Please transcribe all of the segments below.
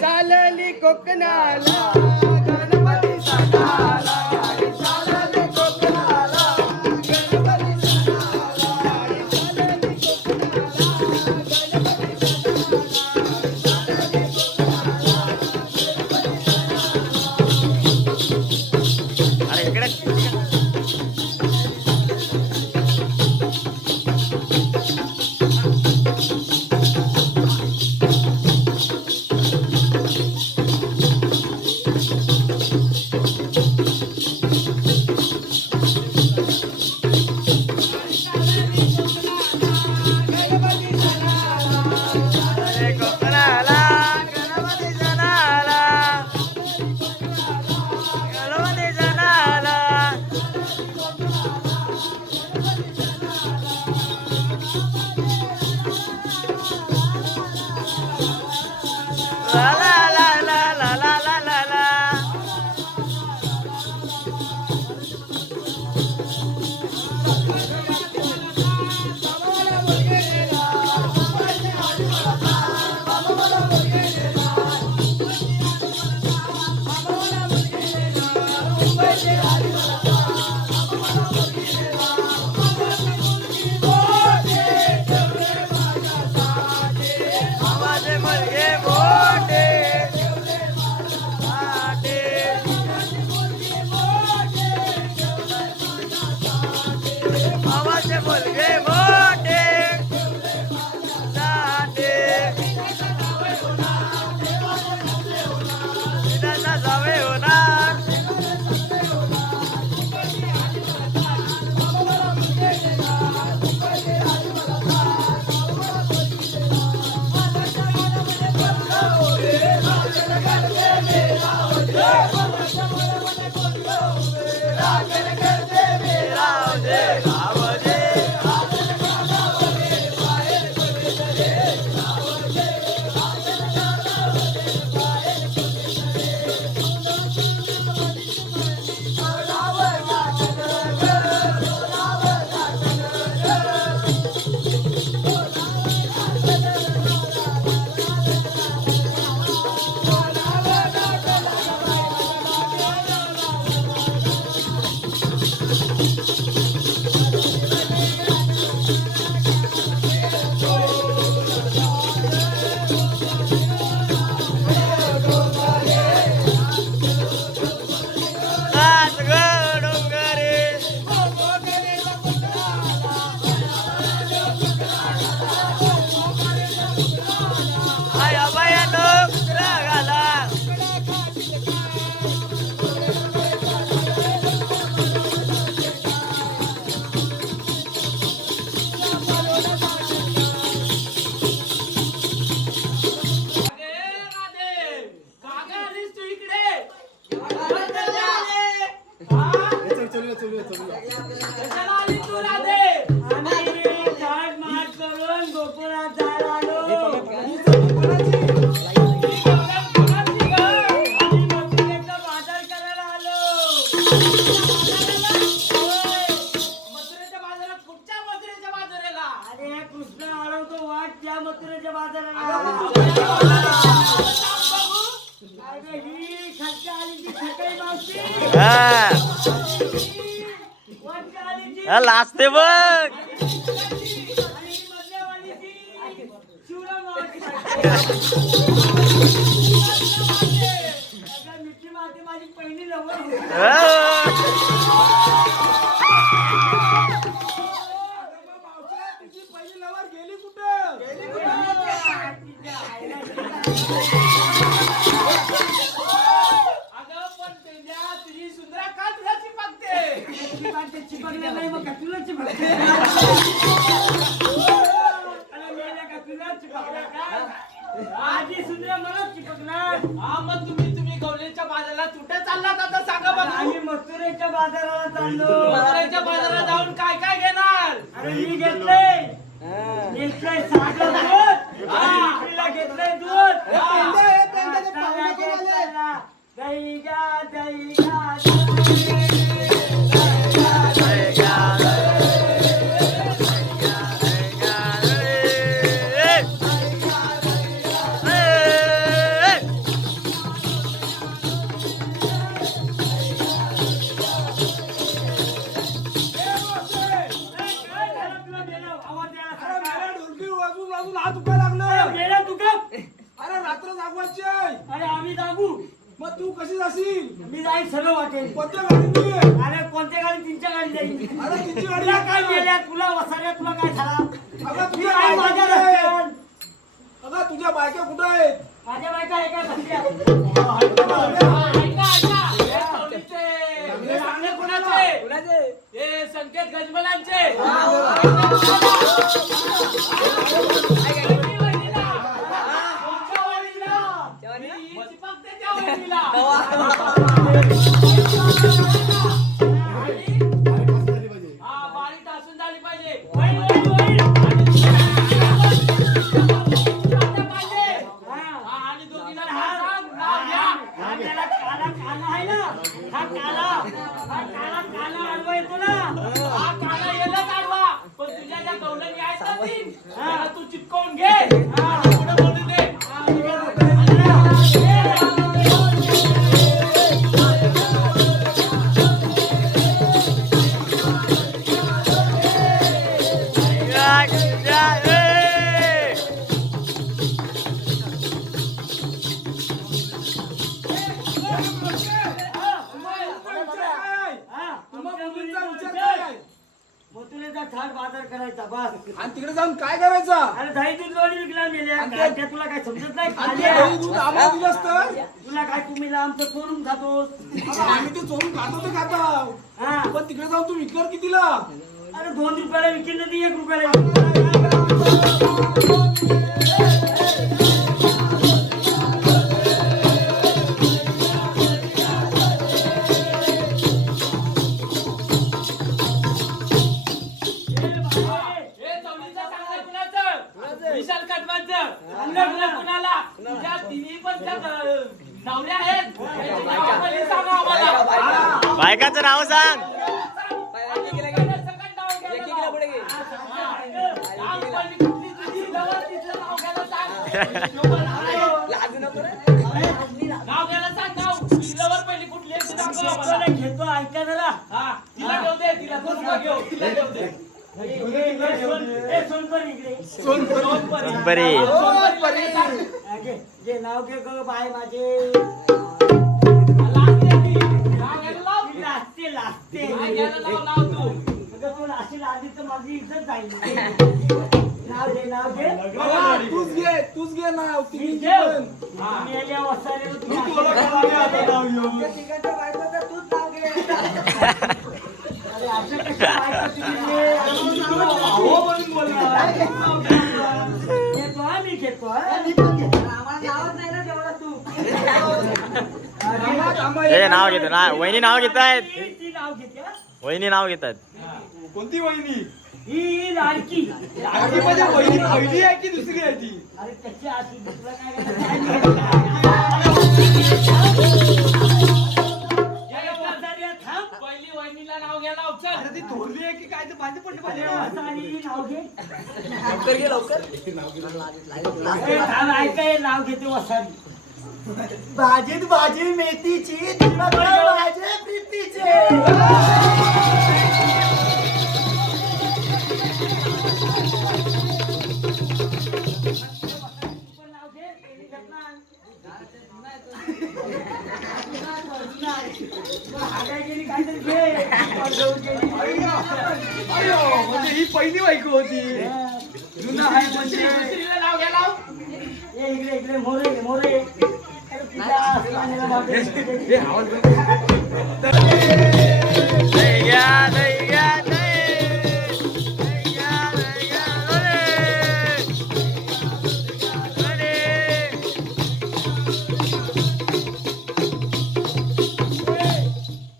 चालली कोकणाला गणपती सणाला चालली कोकणाला गणपती सणाला चालली कोकणाला अरे इकडे कोकणाला गणपती सणाला गणपती सणाला ला ला ला ला ला ला ला ला ला आवाजे मुलगे मोठे मोठे आवाजे मुलगे मोठे मोठे विधाना जावे होणार रावजे रावजे राजगड डोंगरे आया बाया लोक रागाला हा लाजते बघ माझी पहिली लवकर गेली कुठं अगं पण तुझी सुंदरा का तुला चिपकते चिपकल्या नाही मग तुला चिपकते आधी सुंदरा मला चिपकणार हा मग तुम्ही गवलेच्या बाजाराला कुठे चाललात आता सांगा बघा आम्ही मथुरेच्या बाजाराला चाललो मथुरेच्या बाजाराला जाऊन काय काय घेणार अरे मी घेतलंय साखर दूध हा घेतलंय दूध दही घ्या दही घ्या रात्र जागवायची आहे. अरे आम्ही जागू. मग तू कशी जाशील? मी जाईल सर्व वाटेल. कोणत्या गाडीने? अरे कोणत्या गाडी? तुमच्या गाडी जाईल. अरे तिची गाडी तुला काय गेल्या? तुला वसाऱ्या तुला काय झाला? अगं मी तुझ्या आहे माझ्या रस्त्यावर. अगं तुझ्या बायका कुठं आहेत? माझ्या बायका आहे का बसल्या? हे सांगणे कोणाचे? हे संकेत गजबलांचे. बारीक असून झाली पाहिजे. आणि दोघीला सांग नाव घ्या. काला काला आहे ना, हा काला आडवा येतो ना. हा काना येलं काढवा. पण तुझ्या ज्या कौलनी आहेत ना तीन, त्याला तू चिपकवून घे. पुढे बोलू दे. मथुरेचा थाट बाजार करायचा बस. आणि तिकडे जाऊन काय करायचं? अरे दही दूध लोणी विकला मेल्या. आणि काय ते- त्या तुला काय समजत नाही? आणि ते खाल्या. दही दूध आम्हाला दिलं असतं. तुला काय तुम्ही आमचं चोरून खातोस. अगं आम्ही ते चोरून खातो ते खातो. हा पण तिकडे जाऊन तू विकणार कितीला? अरे 2 रुपयाला विकेल ना ती 1 रुपयाला विकेल. हे चवळीचं सांगणं कुणाचं? विशाल कटवांचं. सांगणं कुणाला? तुझ्या तिन्ही पण त्या नवऱ्या आहेत. त्यांची नावं पहिली सांगा आम्हाला. बायकाचं नाव सांग. सकट नाव घ्यायला लाव. नाव पहिली कुठली तुझी जवळ तिचं नाव घ्यायला सांग. नाव घ्यायला सांग नाव. तिच्यावर पहिली कुठली आहे ते सांग आम्हाला. घेतो ऐका जरा. हा, तिला ठेव दे. तिला तू सुद्धा घेऊ. तिला ठेव दे. सोनपरी इकडे. सोनपरी. बरी सोनपरी सांग. जे नाव घे ग बाय माझे. लाज दे ती. नाव घ्यायला लाव. लाजते काय घ्यायला लाव नाव तू. अगं तू अशी लाजली तर माझी इज्जत जाईल. नाव घे. बाबा, तूच घे नाव. मी तिघींची देव. पण. मेल्या वसाऱ्याला तू तू तुला काय लावली आता नाव घेऊन? अरे असं कसं बायको तुझी रे? हो म्हणून बोलणार. घेतो हा, मी घेतो हा. थांबा, थांबा, हे नाव घेतो ना. वहिनी नाव घेत आहेत. ती नाव घेते हा. वहिनी नाव घेतात. कोणती वहिनी? ही लाडकी. लाडकी म्हणजे वहिनी पहिली आहे की दुसरी आहे ती? अरे त्याची अशी दुसरं काय करायचं? थांब. पहिली वहिनीला नाव घ्या लाव. चल. ती थोरली आहे की काय ते माझे पडले अरे वसारी नाव घे. पाहिजे. ए, थांब, ऐका हे नाव घेते वसारी. भाजीत भाजी मेथीची तुझ्याकडे माझे प्रीतीचे. पण नाव घे. त्यांनी घेतला. हागाय गेली काहीतरी घे. जाऊन गेली. अयो, म्हणजे ही पहिली बायको होती. जुना आहे म्हणजे. दुसरीला नाव घ्या लाव. ये इकडे मोरे. अरे पिता असताना बाबा. हे आवाज बंद. दही घ्या, दही घ्या, दही. दही घ्या, दही घ्या, दही.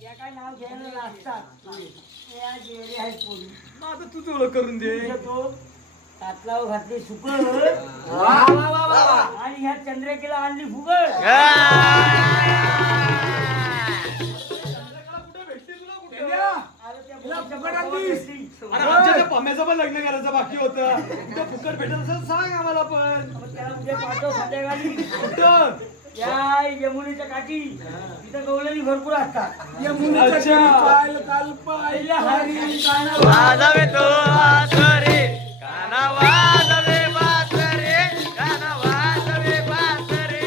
या काय नाव घ्यायला लागतात. या जेवढे आहेत पोरी. आता तूच ओळख करून दे. तो ताटलाव घातली सुकळ वा, वा, वा, वा. आणि ह्या चंद्रकेला आणली फुगळ. केल्या? अरे त्या हिला पोरीच्या फुकट बापावर आणलीस? बसली. अरे आमच्या त्या पम्याचं पण लग्न करायचं बाकी होतं. तिथं फुकट भेटत असेल सांग आम्हाला पण. मग त्याला उद्या पाठव संध्याकाळी. कुठं? या यमुनेच्या काठी तिथं गवळणी भरपूर असतात. या मुलीच्या अच्छा. घरी काल पाहिलं हरी काना वाजवे तो बासरी, काना वाजवे बासरी, काना वाजवे बासरी.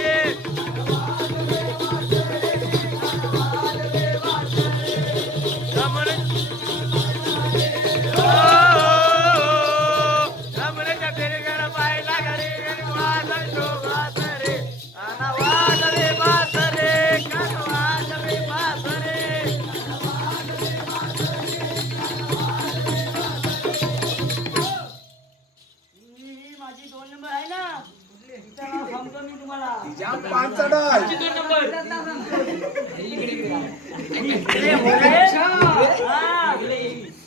तुमची 2 नंबर.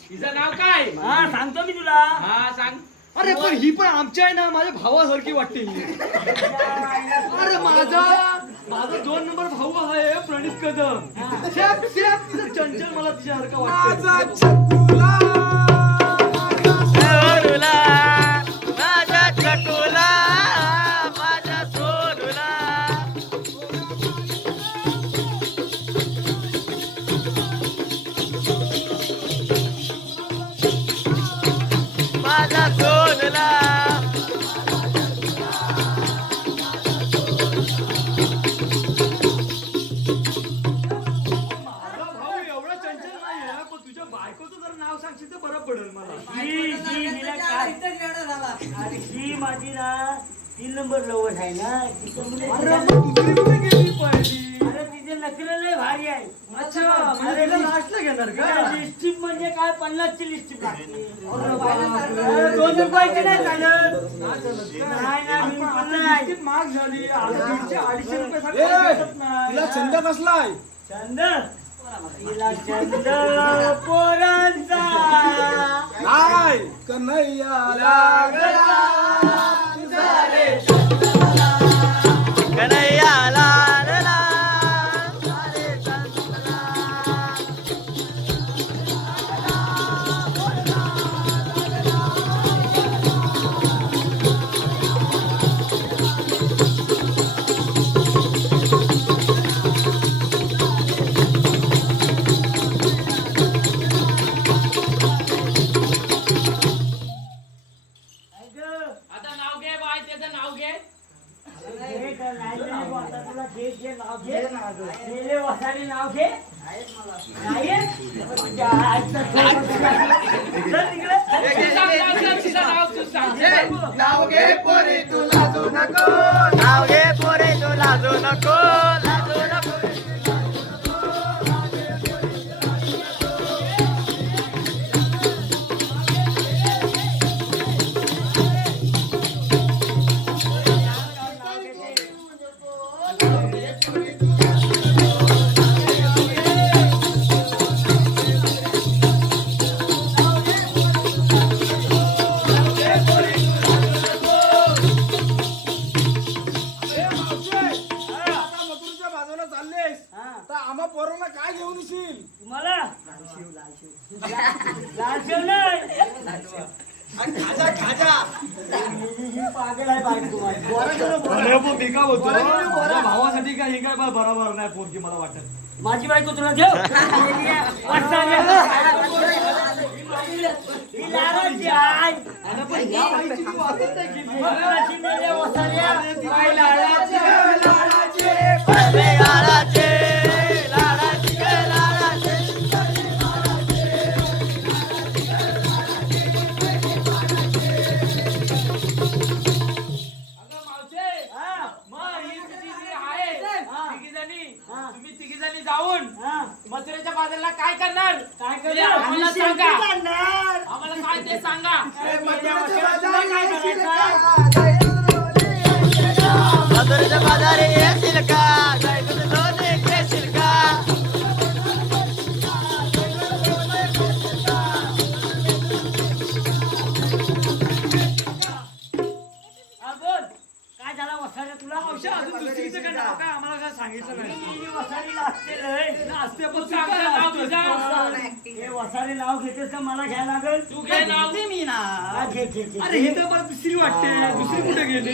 हिचं नाव काय? हा सांगतो मी तुला. हा सांग. अरे पण ही पण आमची आहे ना, माझ्या भावासारखी वाटते ही. अरे माझा 2 नंबर भाऊ आहे प्रणित कदम. सेम तिचं चंचल मला तिच्यासारखं वाटतं. चकुला माझा चकुला माझा सोनुला माझा सोनुला माझा भाऊ एवढा चंचल नाहीये, पण तुझ्या बायकोचं जर नाव सांगशील तर बरं पडेल मला. अरे ही माझी ना 3 नंबर लवट आहे ना तिच्यामुळे अरे मग दुसरी कुठे गेली पहिली? अरे तिचे नखरे लय भारी आहे. अच्छा म्हणजे तिला लास्टला घेणार का? लिस्टिप म्हणजे काय 50 ची लिस्टिप लागते. अरे 2 रुपयाची नाही चालत. नाही ना मी पण नाही. किती महाग झाली. आता 250 रुपये तिला छंद कसलाय? छंद तिला छंद पोरांचा. काय कन्हैया लागला तुझा रे कन्हैया लाडला सारे संतला आता नाव घे बाय, त्याचं नाव घे. घे का नाही तर नको. आता तुला घे नाव घे. गेले वसारी नाव घे. नाही तुझ्या आईचं चल तिकडे. तिचं नाव तू सांग. नाव घे पोरी तू लाजू नको. नाव घे पोरे तू लाजू नको लाजू नको मथुरेच्या बाजूला चाललेस हा. तर आम्हा पोरांना काय घेऊन येशील? तुम्हाला लालशिव नाही. ही पागल आहे बायको माझी. अरे पण मी काय बोलतो, माझ्या भावासाठी काय हे काय बरोबर नाही पोरगी मला वाटत. माझी बायको तुला घेऊ. ही लाडाची आहे. अरे पण या बाईची मी वाटत नाही केली. मकराची मेल्या वसाऱ्या. बाई लाडाची. पडले लाडाचे लाडाचे लाडाचे अगं मावशे, हा. मग ही तुझी जी आहे, हा. तिघीजणी, हा. तुम्ही तिघीजणी जाऊन हा. मथुरेच्या बाजारला काय करणार? काय ते करणार? आम्हाला आम्ही सांगा. शेवटी करणार. आम्हाला काय ते सांगा. मेल्या वसाऱ्या तुला काय करायचं? मधुरच्या बाजारी येतील का जायचं दोन्ही घेशील का हा, बोल. काय झाला वसाऱ्या तुला? मावशी, अजून दुसरीचं काय नाव काय आम्हाला काय सांगितलं नाही. ही वसारी लागते लय. असते पण तू सांग ना नाव तुझं. हे वसारी नाव घेतेस का मला घ्यायला लागेल? तू घे नाव. मी ना. हा, घे, घे, घे. अरे हे तर मला दुसरी वाटते. दुसरी कुठे गेली?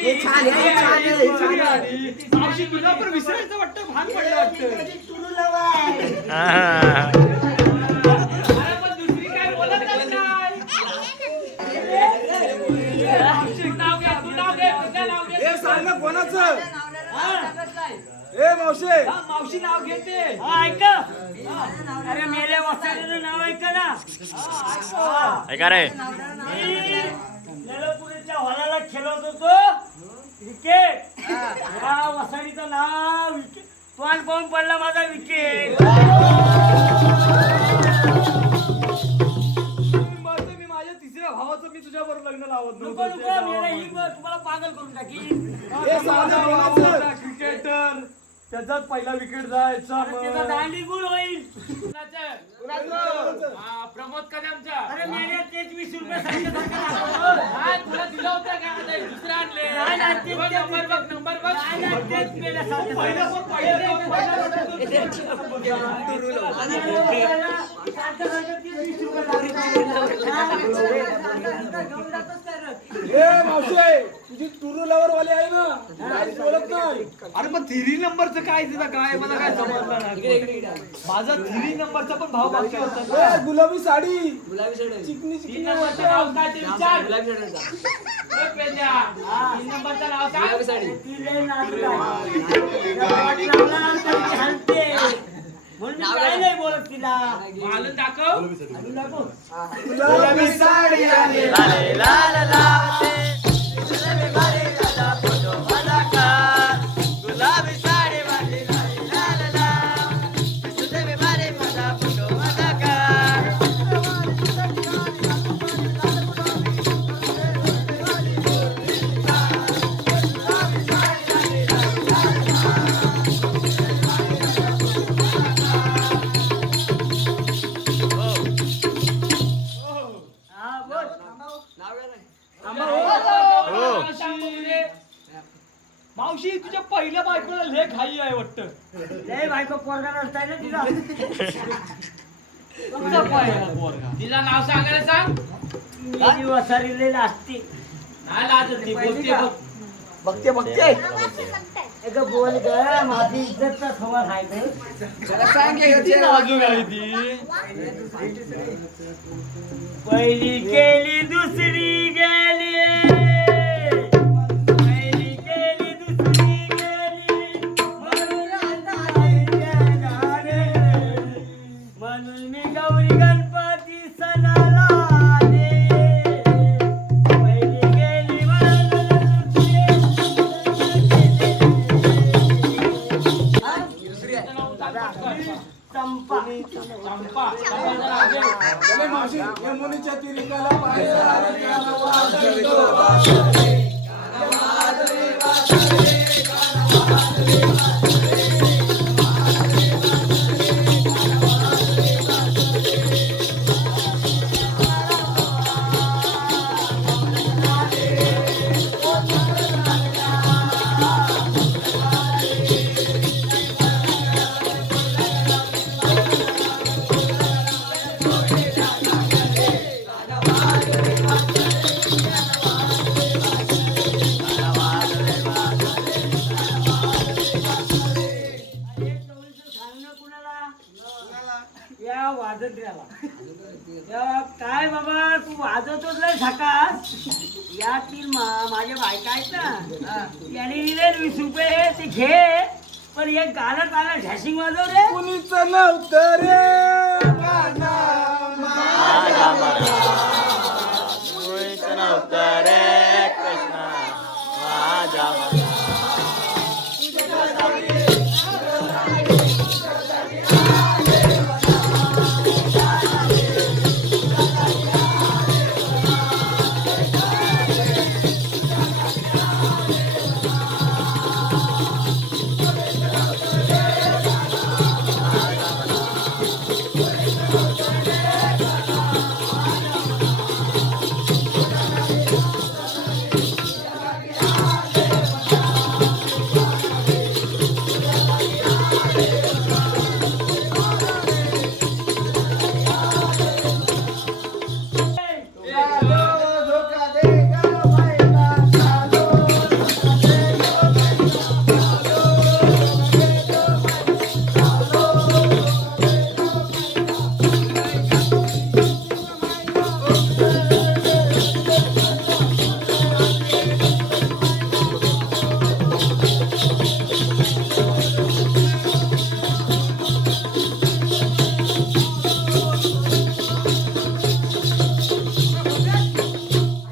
हे छान आहे, हे छान आहे, हे छान दुसरी आहे. आली. मावशी तुला पण विसरायचं वाटतं, भान पडलं वाटतं. तुलू लवाय. अरे पण दुसरी काय बोलतच नाही. तू नाव घे, तू नाव घे, तुझं नाव घे. हे सांग ना कोणाचं? हा. ए मावशे, हा, मावशी नाव घेते. हा, ऐक. अरे मेल्या वसाऱ्याचं नाव ऐक ना. ऐका रे मी नलपुरीच्या हॉलाला खेळत होतो क्रिकेट. या वसारीचं नाव तोंड पाहून पडला माझा विकेट. मी माझ्या तिसऱ्या भावाचं मी तुझ्या बरोबर लग्न लावत नको नको मेला ही बघ, तुम्हाला पागल करून टाकीन. हे साधं कोणाचं? क्रिकेटर त्याचाच पहिला विकेट जायचा त्याचा दांडी गुल होईल. कोणाचं? प्रमोद कदमचा अरे मेल्या तेच 20 रुपये सांगितलं. काय तुला दिलं होतं का आता दुसरं आणले नाही, नाही, ते- बघ, नंबर बघ नाही, नाही, तेच मेल्या सांगितलं. आणि आता सारखं सारखं तेच 20 रुपये सांगितलं. घेऊन जातोच काय रे? ए मावशे तुझी टुरू लवर वाली आहे ना काहीच बोलत नाही. अरे पण 3 नंबरचं काय तिथं काय मला काय समजलं नाही. माझा 3 नंबरचा पण भाव बाकी होता. ए गुलाबी साडी चिकनी चिकनी नंबरचं नाव काय ते विचार ए, पेंड्या. तीन नंबरचं नाव सांग ती लय नाजूक आहे. चांगला तर ती हलते. म्हणून मी काही नाही बोलत तिला. मालून दाखव अजून दाखव. गुलाबी साडी आहे. लाले लाल लावते गुलाबी बारी लाला फोटो माझा काढ. गुलाबी साडी माझी लाले लाल लाल गुलाबी बारी माझा फोटो माझा काढ. हा, बोल. नाव सांग बघू रे. मावशी तुझ्या पहिल्या बायकोला लय घाई आहे वाटतं. लय बायको पोरगा नसताय ना तिला. तुझा पाय आहे ना पोरगा. तिला नाव सांगायला सांग मी वसारीलेलं असते. नाही लाजत ती बोलते बघ. बघते बघते एक बोल ग, माझी इज्जतचा खवा खायचं. त्याला सांग हे किती घरचे. नाजूक आहे ती. पहिली केली दुसरी गेली. पहिली केली दुसरी गेली. म्हणून आता आईच्या घरी. म्हणून मी गौरी गणपती सणाला आले. पहिली गेली म्हणून दुसरी. चंपा. चंपा चंपाचं नाव घे. चले मावशी यमुनेच्या तिरिकाला पाय आले काना वाजवितो. या वाजंत्र्याला. तेव्हा काय बाबा तू वाजवतोच लय सकाळ. यातील माझ्या बायका आहेत ना, याने दिले 20 रुपये ते घे. पण एक गाणं गाणं झॅशिंग वाजव रे. कुणीच नव्हतं रे माझा माझा मला मुळीच नव्हतं रे कृष्णा माझा मला.